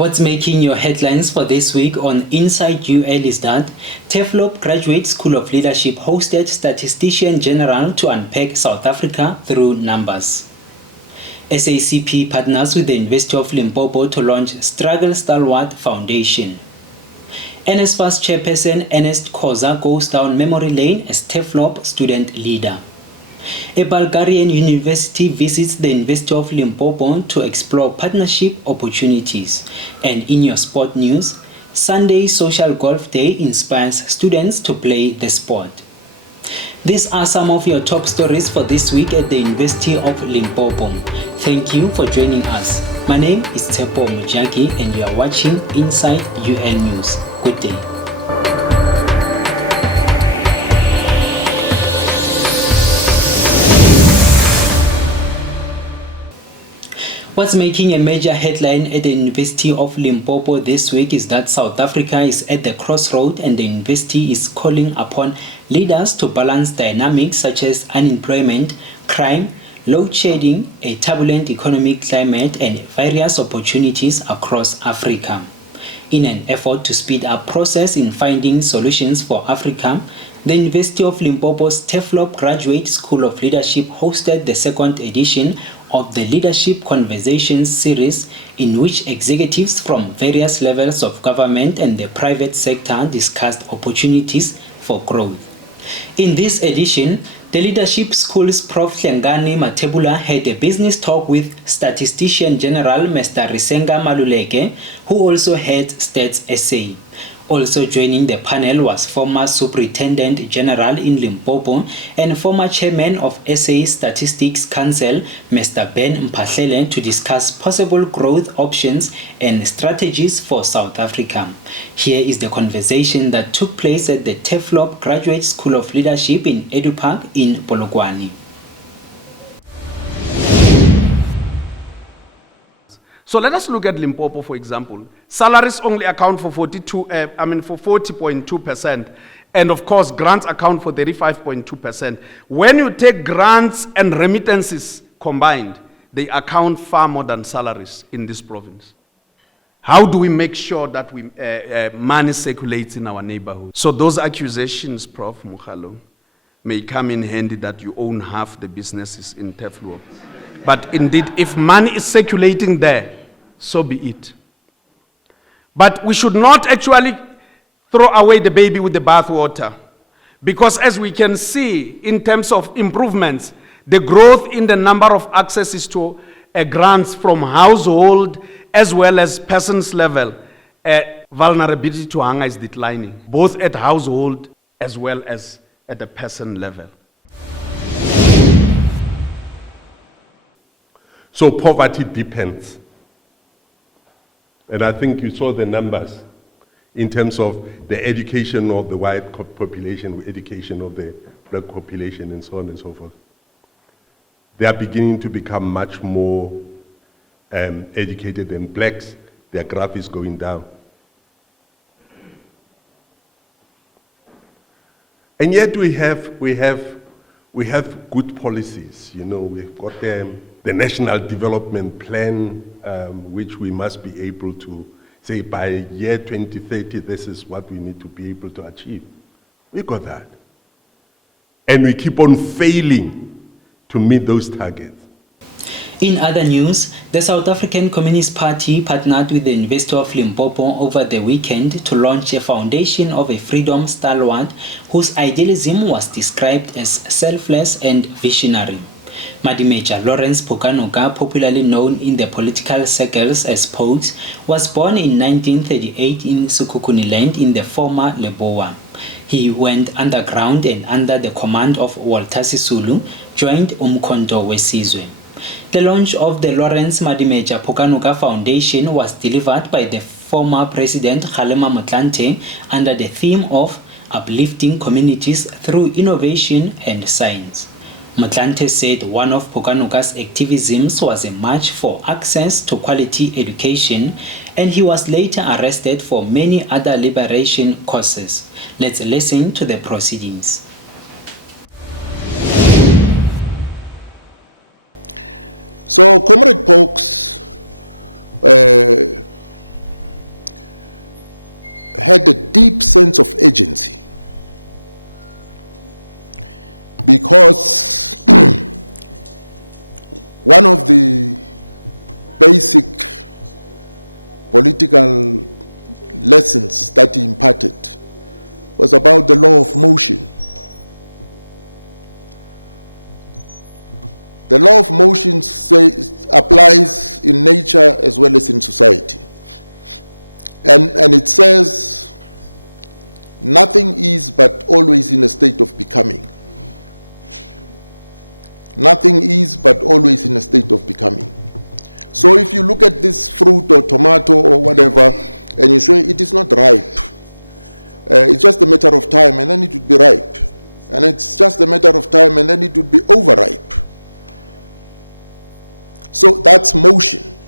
What's making your headlines for this week on Inside UL is that TURFLOOP Graduate School of Leadership hosted Statistician General to unpack South Africa through numbers. SACP partners with the University of Limpopo to launch Struggle Stalwart Foundation. NSFAS Chairperson Ernest Khoza goes down memory lane as TURFLOOP student leader. A Bulgarian university visits the University of Limpopo to explore partnership opportunities. And in your sport news, Sunday Social Golf Day inspires students to play the sport. These are some of your top stories for this week at the University of Limpopo. Thank you for joining us. My name is MOJAKI and you are watching Inside UL News. Good day. What's making a major headline at the University of Limpopo this week is that South Africa is at the crossroad and the university is calling upon leaders to balance dynamics such as unemployment, crime, load shedding, a turbulent economic climate and various opportunities across Africa. In an effort to speed up process in finding solutions for Africa, the University of Limpopo's TURFLOOP Graduate School of Leadership hosted the second edition of the Leadership Conversations series, in which executives from various levels of government and the private sector discussed opportunities for growth. In this edition, the Leadership School's Prof. HLENGANI MATHEBULA had a business talk with Statistician General Mr. Risenga Maluleke, who also had STATSSA. Also joining the panel was former Superintendent General in Limpopo and former Chairman of SA Statistics Council, Mr. Ben Mphahlele, to discuss possible growth options and strategies for South Africa. Here is the conversation that took place at the TURFLOOP Graduate School of Leadership in Edu Park in Polokwane. So let us look at Limpopo, for example. Salaries only account for 40.2%, and of course, grants account for 35.2%. When you take grants and remittances combined, they account far more than salaries in this province. How do we make sure that money circulates in our neighborhood? So those accusations, Prof. Mokhalo, may come in handy that you own half the businesses in TURFLOOP. But indeed, if money is circulating there, so be it. But we should not actually throw away the baby with the bathwater, because as we can see in terms of improvements, the growth in the number of accesses to grants from household as well as persons level, vulnerability to hunger is declining, both at household as well as at the person level. So poverty depends. And I think you saw the numbers in terms of the education of the white population, education of the black population, and so on and so forth. They are beginning to become much more educated than blacks. Their graph is going down. And yet we have good policies. You know, we've got the National Development Plan, which we must be able to say by year 2030, this is what we need to be able to achieve. We got that. And we keep on failing to meet those targets. In other news, the South African Communist Party partnered with the University of Limpopo over the weekend to launch a foundation of a freedom stalwart whose idealism was described as selfless and visionary. Madimetja Lawrence Phokanoka, popularly known in the political circles as Pokes, was born in 1938 in Sekhukhune in the former Lebowa. He went underground and under the command of Walter Sisulu, joined Umkhonto weSizwe. The launch of the Lawrence Madimetja Phokanoka Foundation was delivered by the former President Kgalema Motlanthe under the theme of uplifting communities through innovation and science. Motlanthe said one of Phokanoka's activisms was a march for access to quality education, and he was later arrested for many other liberation causes. Let's listen to the proceedings. So, Comrade Pokes had a deep sense of agency, because one of the basic political lessons that he imparted was about the law of motion. The law of motion applies in nature as well as in society. And it says, nothing is but always in a state of becoming. Nothing is but always in a state of becoming. So if you look at this fruit or tomato or whatever, and you say it is not ripe, it's just a matter of time and then it would be ripe. And it's just a matter of time and then it would be overripe. So that's motion,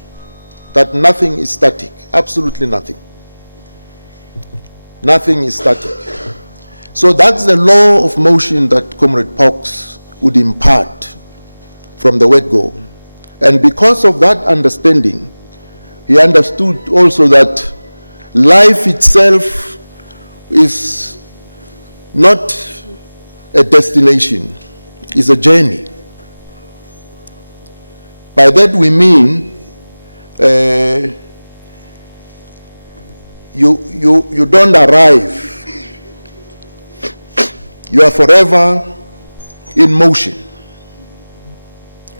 that nothing is static, absolutely nothing. Nothing is static. So that's the law of motion that Comrade Pox would impart from the word go. And because of that understanding, he understood also that life itself is not a destination, it's a journey. By that we mean you don't arrive. You are forever in motion.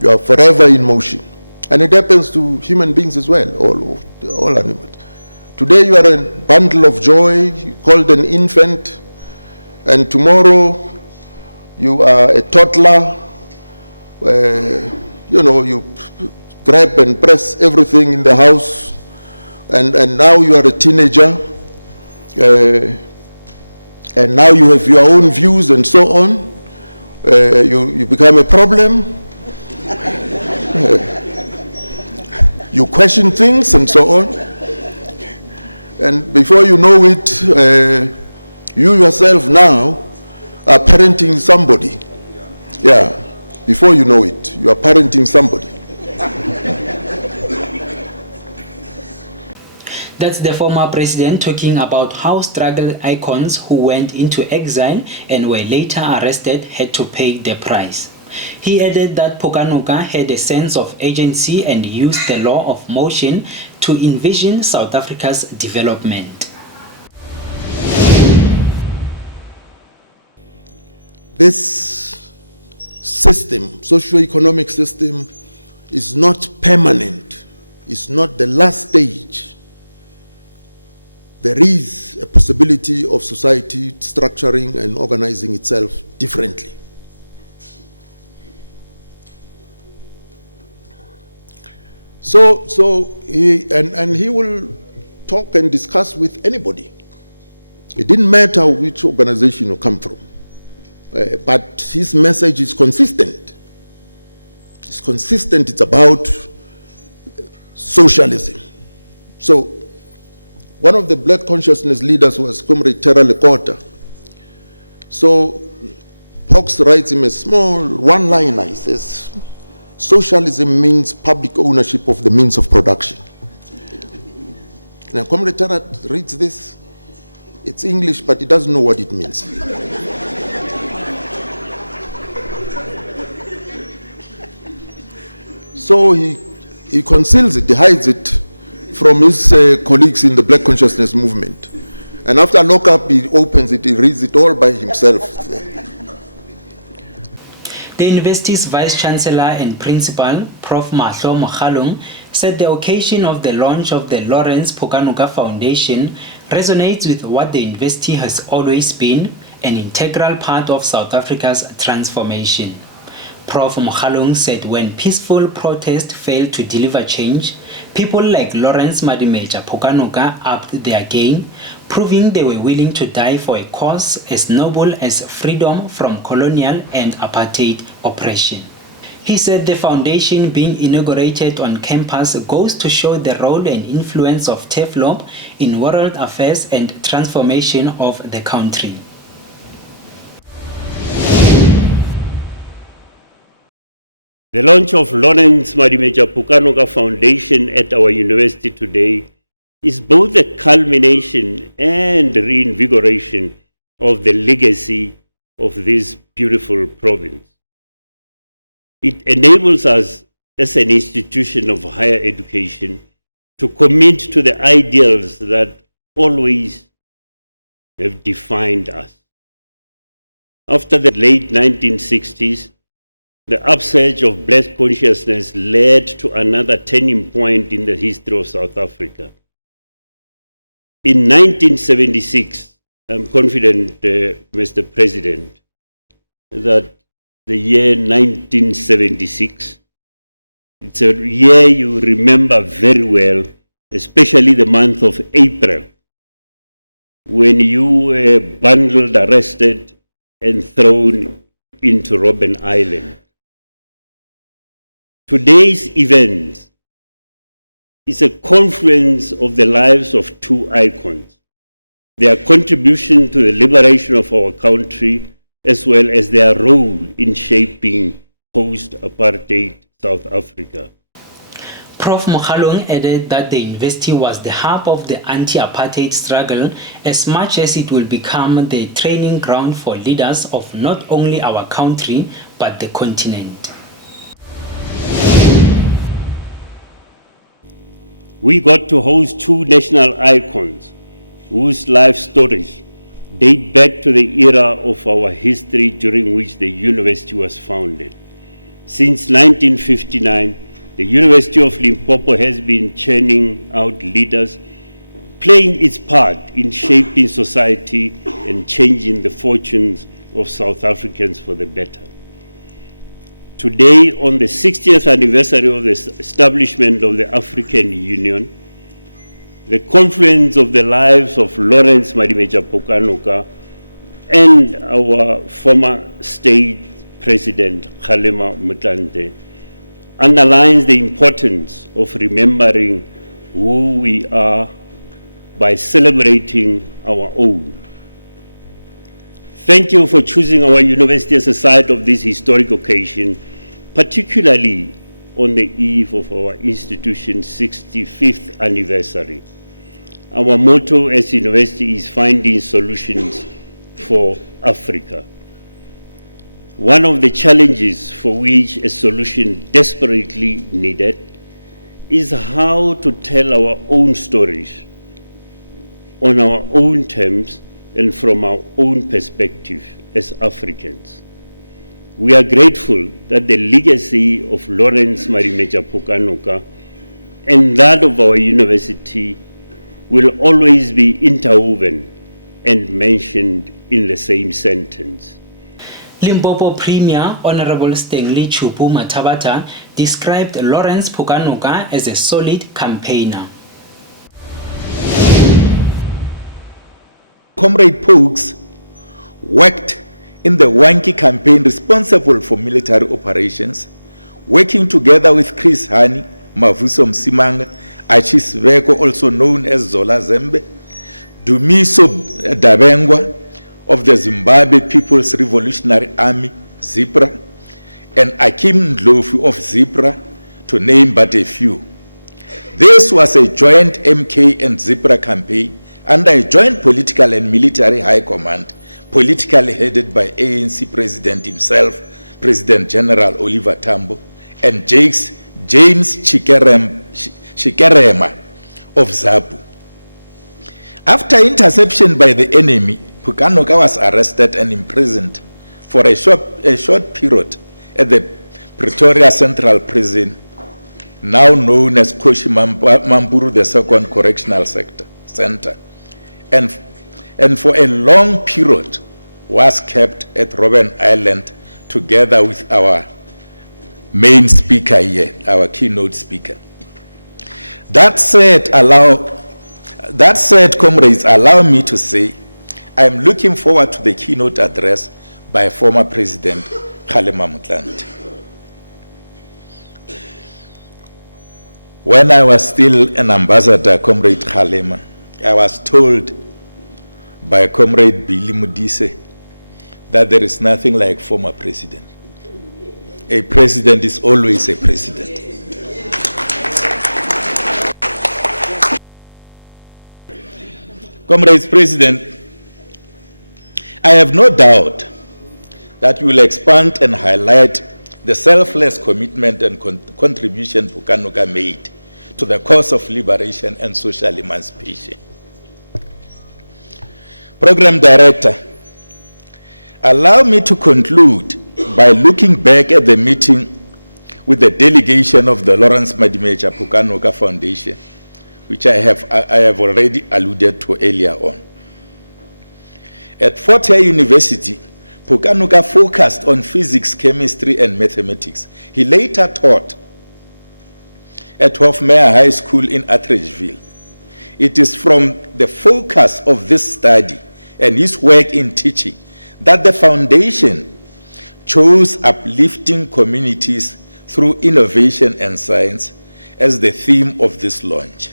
You are forever in motion. And it happens to human beings as well, all animals. Today you are a bundle of joy, called an infant, and tomorrow you are a toddler. You grab and press everything in the house, and now you are a teenager, and now you have your own views and so on. You become a problem. You question things and so on. And before you know it, you yourself now are parenting somebody. Yeah, before you know it, you are parenting somebody. That's the former president talking about how struggle icons who went into exile and were later arrested had to pay the price. He added that Phokanoka had a sense of agency and used the law of motion to envision South Africa's development. This system, socio-economic system, is not permanent. It's not the last stage. There is a possibility of society structuring and organizing itself differently. So he will talk and discuss with anybody. It didn't matter which organization you come from, but his message is consistent. It's consistent. It's about socialism. So one of the black consciousness leaders was Comrade Terra Lekota. So Pox writes him a small one-liner. He says, socialism means public ownership of the means of production. Now, Comrade Terra reads this. It's English, but he doesn't know what it means. So he conceals it, he hides it from his colleagues in the Black Consciousness movement. And after lockup, he opens it, he reads it all by himself. The university's vice-chancellor and principal, Prof. MAHLO, said the occasion of the launch of the Lawrence Phokanoka Foundation resonates with what the university has always been, an integral part of South Africa's transformation. Prof. MAHLO said when peaceful protest failed to deliver change, people like Lawrence Madimetja Phokanoka upped their game, proving they were willing to die for a cause as noble as freedom from colonial and apartheid oppression. He said the foundation being inaugurated on campus goes to show the role and influence of TURFLOOP in world affairs and transformation of the country. The launch of Lawrence Madimetja Phokanoka Foundation at our university today is both the culmination and reinvigoration of the legacy of this beautiful province. It enables us as an institution of higher education to commit to the ideals that always have defined us. After the late 1960s, the upsurge of Black consciousness led to another turning point in the history of South Africa. In 1976, I'm confident, Mr. President, that the year 1976, it's a year you remember very well, especially the month of April, when you were bundled, arrested, and thrown into Robben Island. Today's event is a confluence of the lives of two icons, their contribution to the liberation of our country, as well as their role in shaping post-apartheid South Africa. Prof. Moghalong added that the university was the hub of the anti-apartheid struggle as much as it will become the training ground for leaders of not only our country, but the continent. We got to host two national icons whose life stories date back to the era of our history during which the university was founded. Since 1959, the University of Limpopo has been churning out leaders, playing its part in shaping society and changing the fortunes of South Africans for the better. Today, on the 60th anniversary of the establishment of the African Union, the confluence of the lives of Lawrence Madimetja Phokanoka and our former state president, Kgalema Motlanthe, underlines the importance of remembering who we are by celebrating our own. Thank you for choosing our university as a site of this historic occasion, particularly on the eve of our institution's 65th anniversary. Our motto as university is finding solutions for Africa. One of the challenges for which a solution desperately needed is how to tell our own stories on our own terms and from our own perspective as Africans. We are grateful that the legacy of Lawrence Madimetja Phokanoka and that of our university will always be interwoven and mentioned in the same sentence. Limpopo Premier Honorable Stanley Chupu Mathabata described Lawrence Phokanoka as a solid campaigner. Comrade Pokes worked in the Wanki campaign responsible for military operations, working together with Chris Hani, Mavuso Msimanga, Achis Veko, also known as Zola Zembe, Dumiso Dabengwa of the Zimbabwe People's Revolutionary Army, ZIPRA, and Akim Ndlovu of ZIPRA, to name but a few. This was a joint MK and ZIPRA campaign under a joint political and military high command, politically headed by ANC President himself, President General Oliver Tambo, and James Chikerema of ZAPU. After interception by the enemy, Phokanoka was arrested and imprisoned for a short period at the Pretoria Central Prison, now known as Koshi Mampuru II Correctional Center, and for a long period was kept at Robben Island together with our main speaker here, our keynote speaker. That said, comrades, allow me to say I am looking forward to the keynote address by former President Kgalema Motlanthe. When I was still an ambassador, Comrade Kgalema, I was told by Comrade Billy Mudise that there is nothing like former president. A president is always a president. Comrades President, I have no doubt that we will expand and highlight the selfless commitment and contribution Phokanoka made to the cause of liberation and social emancipation. Program Director, allow me to conclude by looking back at the meeting with the delegation of the Lawrence Madimetja Phokanoka Foundation, which I have already alluded to earlier on. At Fort Hare University, Phokanoka focused on physics, chemistry, and mathematics. He later taught at Hofmeyr High School in Atteridgeville. It is from the focus of this study and his work in teaching that the foundation chose uplifting communities through innovation and science as the theme of this launch.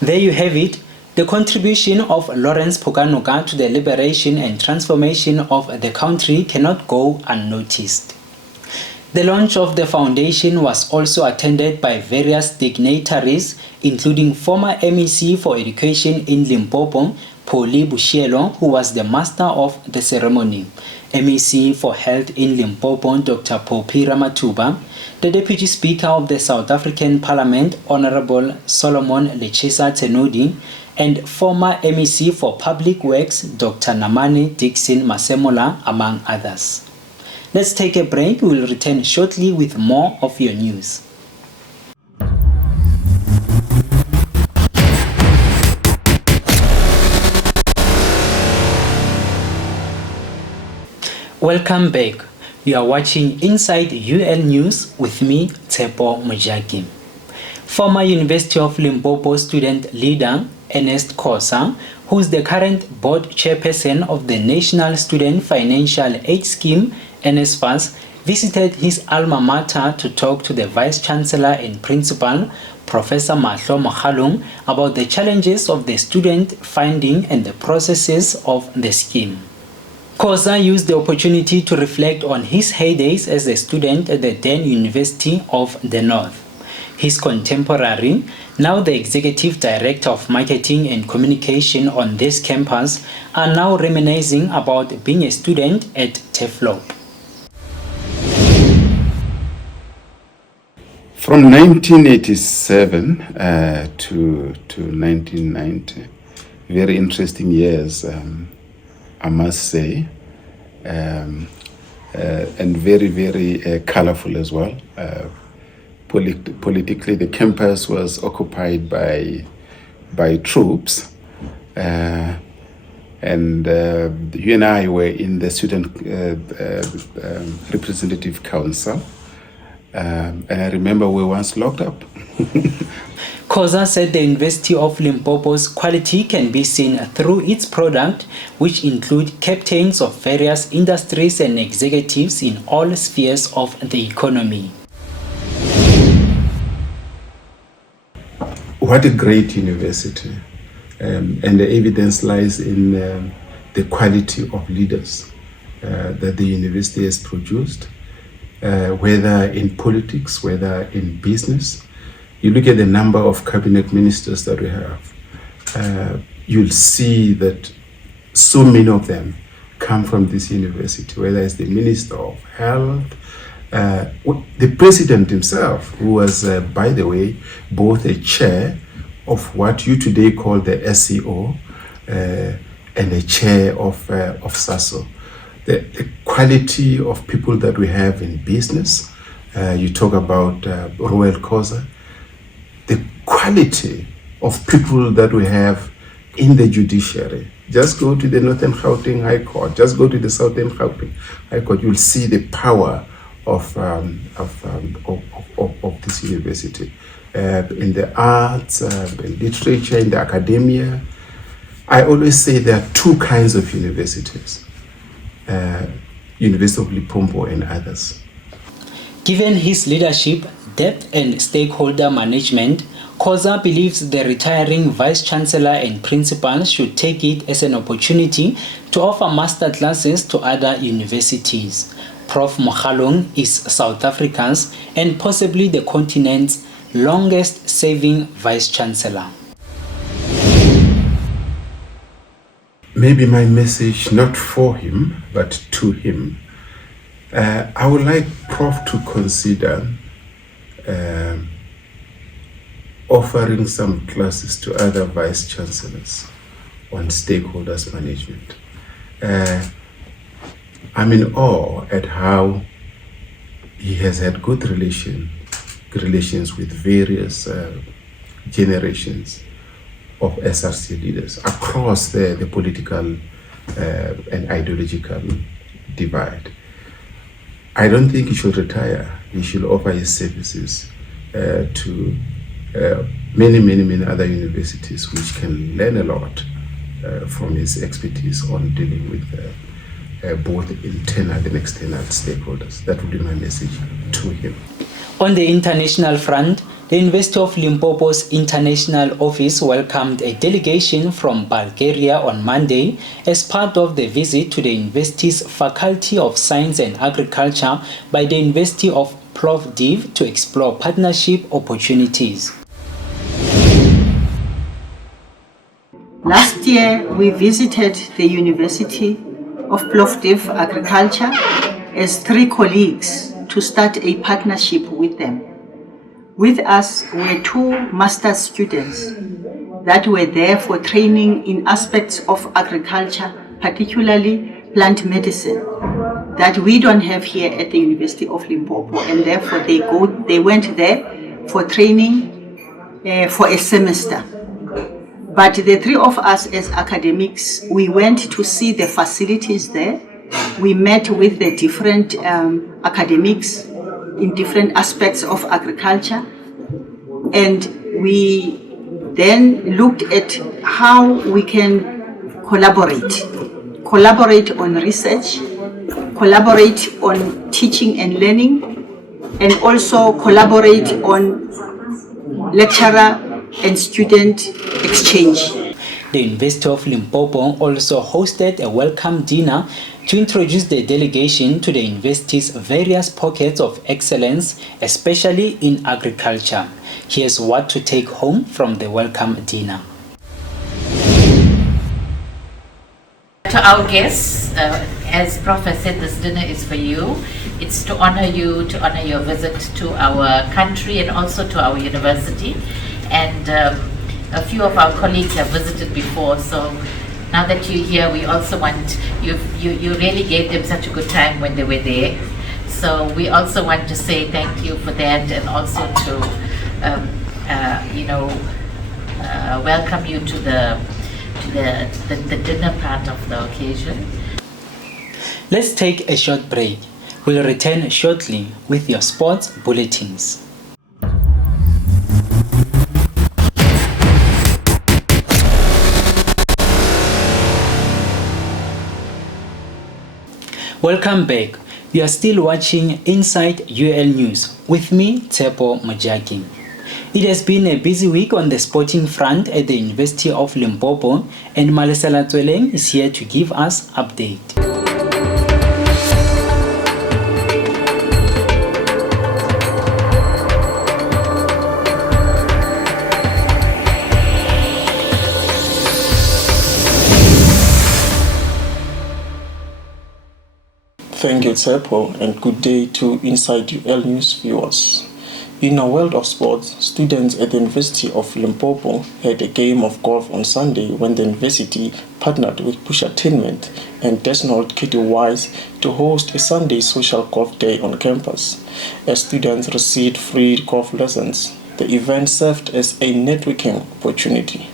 There you have it, the contribution of Lawrence Phokanoka to the liberation and transformation of the country cannot go unnoticed. The launch of the foundation was also attended by various dignitaries, including former MEC for Education in Limpopo, Poli Bushielo, who was the master of the ceremony, MEC for Health in Limpopo, Dr. Popi Ramatuba, the Deputy Speaker of the South African Parliament, Honorable Solomon Lechisa Tenodi, and former MEC for Public Works, Dr. Namane Dixon Masemola, among others. Let's take a break. We will return shortly with more of your news. Welcome back. You are watching Inside UL News with me, TSHEPO MOJAKI. Former University of Limpopo student leader Ernest Khosa, who is the current board chairperson of the National Student Financial Aid Scheme, NSFAS, visited his alma mater to talk to the Vice Chancellor and Principal, Professor MAHLO, about the challenges of the student funding and the processes of the scheme. Khosa used the opportunity to reflect on his heydays as a student at the then University of the North. His contemporary, now the Executive Director of Marketing and Communication on this campus, are now reminiscing about being a student at TURFLOOP. From 1987 to 1990, very interesting years, I must say, and very, very colorful as well. Politically, the campus was occupied by troops, and you and I were in the Student Representative Council, and I remember we were once locked up. Khosa said the University of Limpopo's quality can be seen through its product, which include captains of various industries and executives in all spheres of the economy. What a great university, and the evidence lies in the quality of leaders that the university has produced, whether in politics, whether in business. You look at the number of cabinet ministers that we have, you'll see that so many of them come from this university, whether it's the Minister of Health, the President himself, who was, by the way, both a chair of what you today call the SEO and a chair of SASO. The quality of people that we have in business, you talk about Royal Khosa, the quality of people that we have in the judiciary. Just go to the Northern Gauteng High Court, just go to the Southern Gauteng High Court, you'll see the power of this university. In the arts, in literature, in the academia. I always say there are two kinds of universities, University of Limpopo and others. Given his leadership, depth and stakeholder management, Khosa believes the retiring Vice Chancellor and Principal should take it as an opportunity to offer master classes to other universities. Prof. MAHLO is South Africa's and possibly the continent's longest serving Vice Chancellor. maybe my message not for him, but to him. I would like Prof to consider offering some classes to other vice chancellors on stakeholders management. I'm in awe at how he has had good relations with various generations of SRC leaders across the political and ideological divide. I don't think he should retire. He should offer his services to many other universities which can learn a lot from his expertise on dealing with both internal and external stakeholders. That would be my message to him. On the international front, the University of Limpopo's International Office welcomed a delegation from Bulgaria on Monday as part of the visit to the university's Faculty of Science and Agriculture by the University of Plovdiv to explore partnership opportunities. Last year, we visited the University of Plovdiv Agriculture as 3 colleagues to start a partnership with them. With us were 2 master's students that were there for training in aspects of agriculture, particularly plant medicine, that we don't have here at the University of Limpopo, and therefore they went there for training for a semester. But the 3 of us as academics, we went to see the facilities there. We met with the different academics in different aspects of agriculture, and we then looked at how we can collaborate on research, collaborate on teaching and learning, and also collaborate on lecturer and student exchange. The University of Limpopo also hosted a welcome dinner to introduce the delegation to the university's various pockets of excellence, especially in agriculture. Here's what to take home from the welcome dinner. To our guests, as Prof has said, this dinner is for you. It's to honor you, to honor your visit to our country and also to our university. And a few of our colleagues have visited before, so now that you're here, we also want, you really gave them such a good time when they were there. So we also want to say thank you for that, and also to, welcome you to the dinner part of the occasion. Let's take a short break. We'll return shortly with your sports bulletins. Welcome back. You are still watching Inside UL News with me, MOJAKI. It has been a busy week on the sporting front at the University of Limpopo, and MALESELA is here to give us update. Thank you, TSHEPO, and good day to Inside UL News viewers. In a world of sports, students at the University of Limpopo had a game of golf on Sunday when the university partnered with Pushattainment and Desnold KDYs to host a Sunday social golf day on campus. As students received free golf lessons, the event served as a networking opportunity.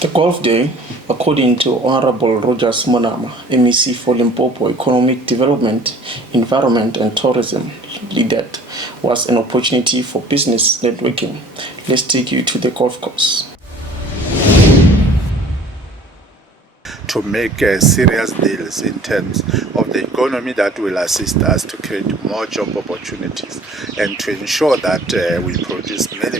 The golf day, according to Honorable RODGERS MONAMA, MEC for Limpopo Economic Development, Environment and Tourism, LEDET, was an opportunity for business networking. Let's take you to the golf course. To make serious deals in terms of the economy that will assist us to create more job opportunities and to ensure that we produce many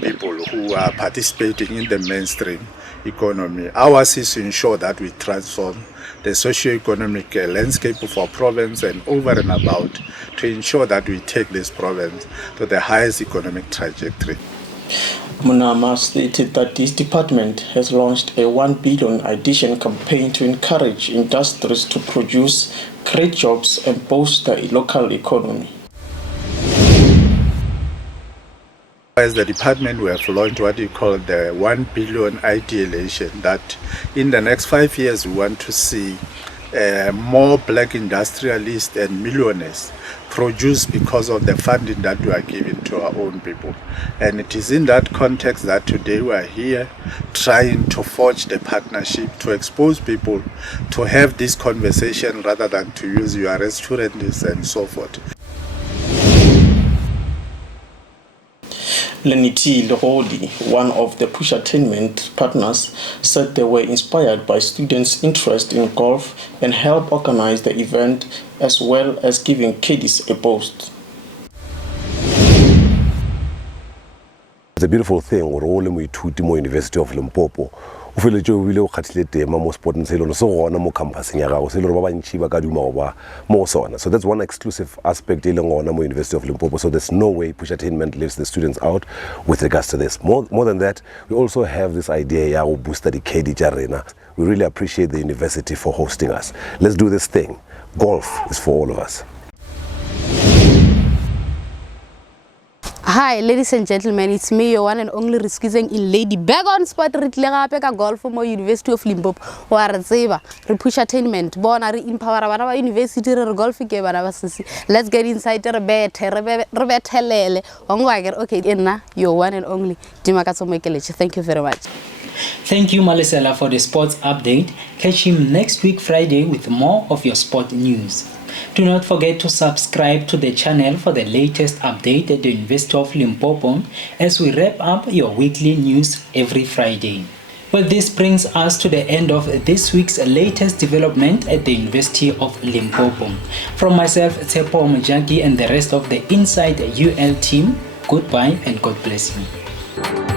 people who are participating in the mainstream economy. Ours is to ensure that we transform the socio-economic landscape of our province and over and about to ensure that we take this province to the highest economic trajectory. MONAMA stated that this department has launched a 1 billion addition campaign to encourage industries to produce, create jobs and boost the local economy. As the department, we have launched what we call the 1 billion ideation, that in the next 5 years we want to see more black industrialists and millionaires produced because of the funding that we are giving to our own people. And it is in that context that today we are here trying to forge the partnership to expose people to have this conversation rather than to use your restaurants and so forth. LENNY LEGODI, one of the push attainment partners, said they were inspired by students' interest in golf and helped organize the event, as well as giving kiddies a boost. It's a beautiful thing. We're all in the University of Limpopo. O fele jo bile o khatlile tema mo sporting se lo so gona mo campusing ya gago se le ba bantshi ba ka duma ba mo sona. So that's one exclusive aspect ile ngona mo University of Limpopo. So there's no way push attainment leaves the students out with regards to this. More than that, we also have this idea ya go boost the KD Jarena. We really appreciate the university for hosting us. Let's do this thing. Golf is for all of us. Hi ladies and gentlemen, it's me, your one and only Risenga in Lady. Back on spot, Ritlera golf from University of Limpopo. Or Zeba, push attainment, born are empower our university golf. Let's get inside the bed, okay, your one and only DIMAKATSO MOEKELETSI. Thank you very much. Thank you, MALESELA, for the sports update. Catch him next week Friday with more of your sport news. Do not forget to subscribe to the channel for the latest update at the University of Limpopo as we wrap up your weekly news every Friday. Well, this brings us to the end of this week's latest development at the University of Limpopo. From myself, TSHEPO, MOJAKI, and the rest of the Inside UL team, goodbye and God bless you.